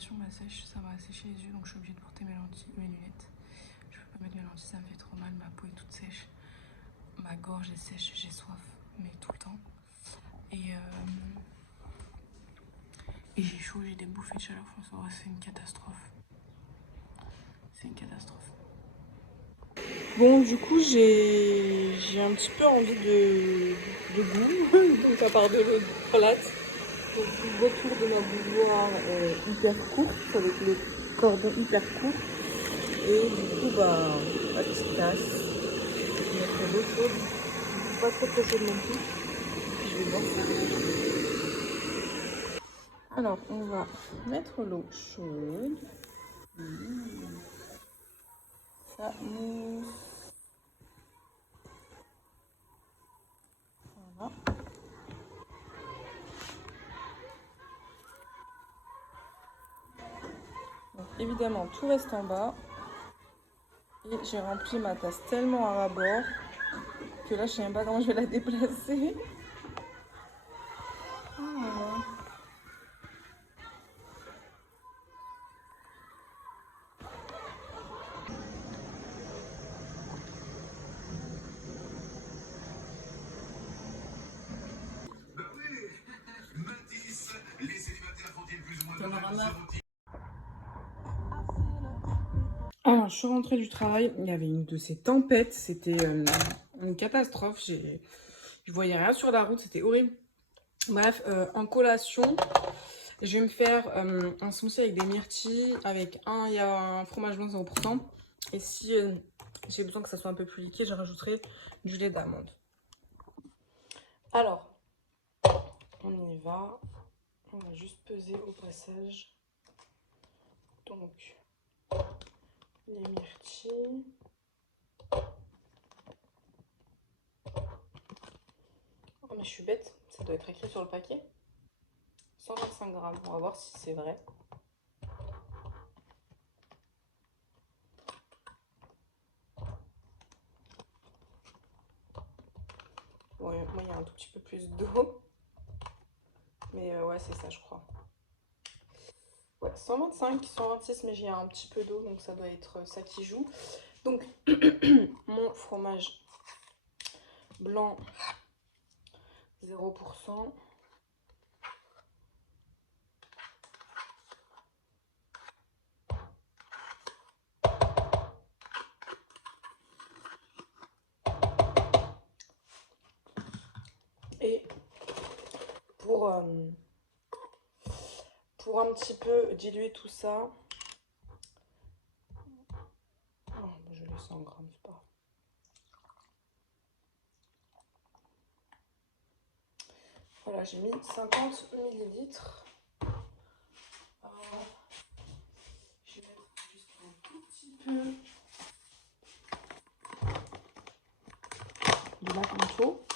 circulation sèche, ça va sécher les yeux, donc je suis obligée de porter mes lentilles, mes lunettes. Je peux pas mettre mes lentilles, ça me fait trop mal, ma peau est toute sèche. Ma gorge est sèche, j'ai soif, mais tout le temps. Et j'ai chaud, j'ai des bouffées de chaleur, François, c'est une catastrophe. C'est une catastrophe. Bon, du coup, j'ai un petit peu envie de goût, donc à part de l'eau plate. Donc, retour de ma bouilloire hyper courte, avec le cordon hyper court. Et du coup, bah, ma petite tasse. Je vais mettre l'eau chaude, pas trop chaude non plus. Puis je vais boire ça. Alors, on va mettre l'eau chaude. Ça mousse. Voilà. Donc, évidemment, tout reste en bas. Et j'ai rempli ma tasse tellement à ras-bord que là, je sais même pas comment je vais la déplacer. Ah. Alors, je suis rentrée du travail, il y avait une de ces tempêtes, c'était une catastrophe, je voyais rien sur la route, c'était horrible. Bref, en collation, je vais me faire un smoothie avec des myrtilles, avec il y a un fromage blanc 0%. Et si j'ai besoin que ça soit un peu plus liquide, je rajouterai du lait d'amande. Alors, on y va. On va juste peser au passage. Donc, les myrtilles. Oh, mais je suis bête, ça doit être écrit sur le paquet. 125 grammes, on va voir si c'est vrai. Ouais, moi, il y a un tout petit peu plus d'eau. Mais ouais, c'est ça, je crois. Ouais, 125, 126, mais j'ai un petit peu d'eau, donc ça doit être ça qui joue. Donc, mon fromage blanc 0%. Et pour un petit peu diluer tout ça, oh, je laisse 100 grammes, c'est pas grave. Voilà, j'ai mis 50 millilitres. Je vais mettre juste un tout petit peu de la panto.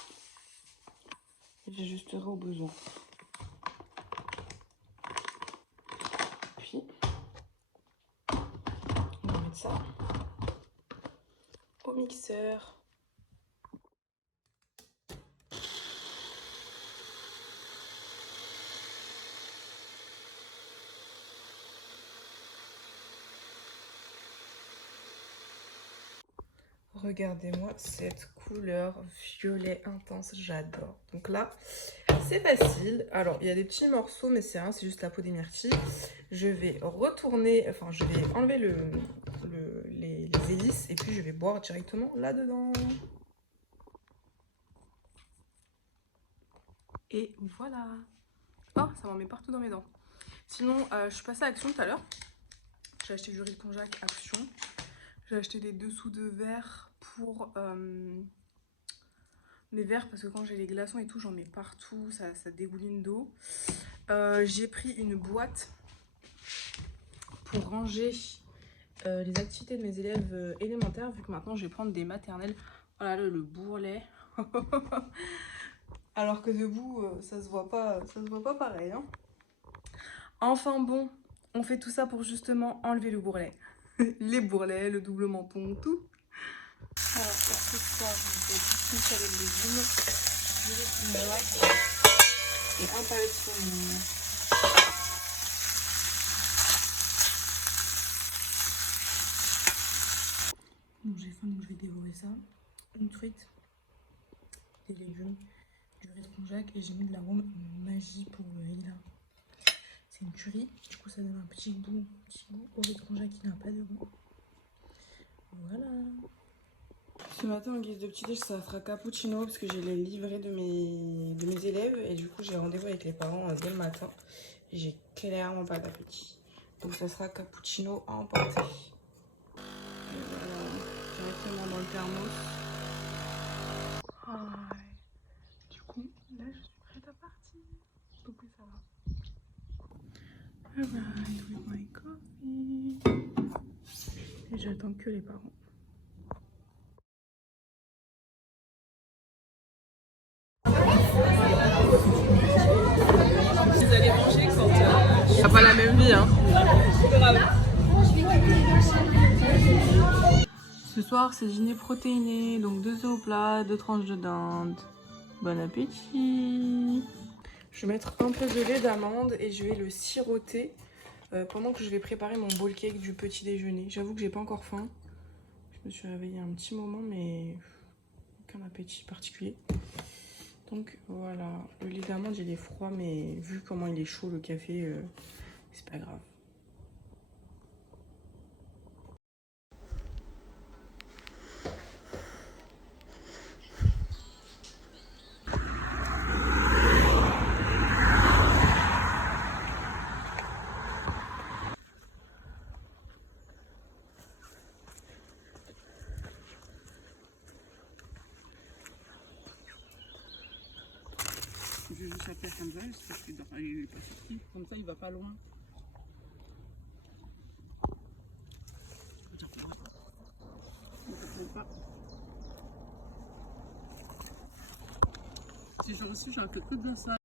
J'ajusterai au besoin. Puis, on va mettre ça au mixeur. Regardez-moi cette couleur violet intense, j'adore. Donc là, c'est facile. Alors, il y a des petits morceaux, mais c'est rien, c'est juste la peau des myrtilles. Je vais retourner, enfin, je vais enlever les hélices et puis je vais boire directement là-dedans. Et voilà. Oh, ça m'en met partout dans mes dents. Sinon, je suis passée à Action tout à l'heure. J'ai acheté du riz de konjac Action. J'ai acheté des dessous de verre pour les verres parce que quand j'ai les glaçons et tout, j'en mets partout, ça dégouline d'eau. J'ai pris une boîte pour ranger les activités de mes élèves élémentaires, vu que maintenant je vais prendre des maternelles. Oh là là, le bourrelet. Alors que debout, ça se voit pas pareil. Hein. Enfin bon, on fait tout ça pour justement enlever le bourrelet. Les bourrelets, le double menton, tout. Alors pour ce soir, je vais une salade de légumes, du riz de konjac et un pavé de saumon. ça, une truite, des légumes, du riz de konjac et j'ai mis de l'arôme magie pour le Hila. C'est une curry, du coup ça donne un petit goût au riz de konjac qui n'a pas de goût. Voilà. Ce matin en guise de petit déj ça sera cappuccino parce que j'ai les livrets de mes élèves et du coup j'ai rendez-vous avec les parents dès le matin. J'ai clairement pas d'appétit. Donc ça sera cappuccino à emporter. Et voilà, directement dans le thermos. Ouais. Du coup, là je suis prête à partir. Donc oui, ça va. Alright, with my coffee. Et j'attends que les parents. Vous allez manger quand t'as pas la même vie, hein. Ce soir, c'est dîner protéiné, donc 2 œufs au plat, 2 tranches de dinde. Bon appétit! Je vais mettre un peu de lait d'amande et je vais le siroter pendant que je vais préparer mon bowl cake du petit déjeuner. J'avoue que j'ai pas encore faim. Je me suis réveillée un petit moment, mais aucun appétit particulier. Donc voilà, le lait d'amande il est froid, mais vu comment il est chaud le café, c'est pas grave. Je vais juste appeler Hamza, parce qu'il n'est pas sorti. Comme ça, il va pas loin. Pas. Si j'en suis, j'ai un peu dans ça.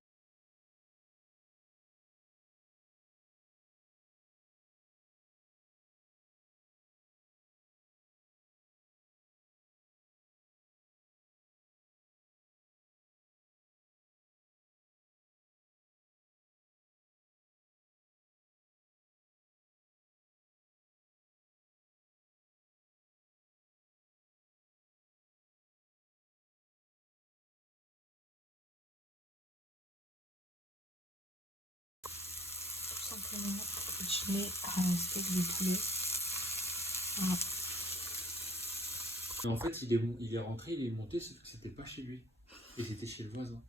Tout simplement dîner à un steak de poulet. Voilà. En fait, il est rentré, il est monté, sauf que c'était pas chez lui. Et c'était chez le voisin.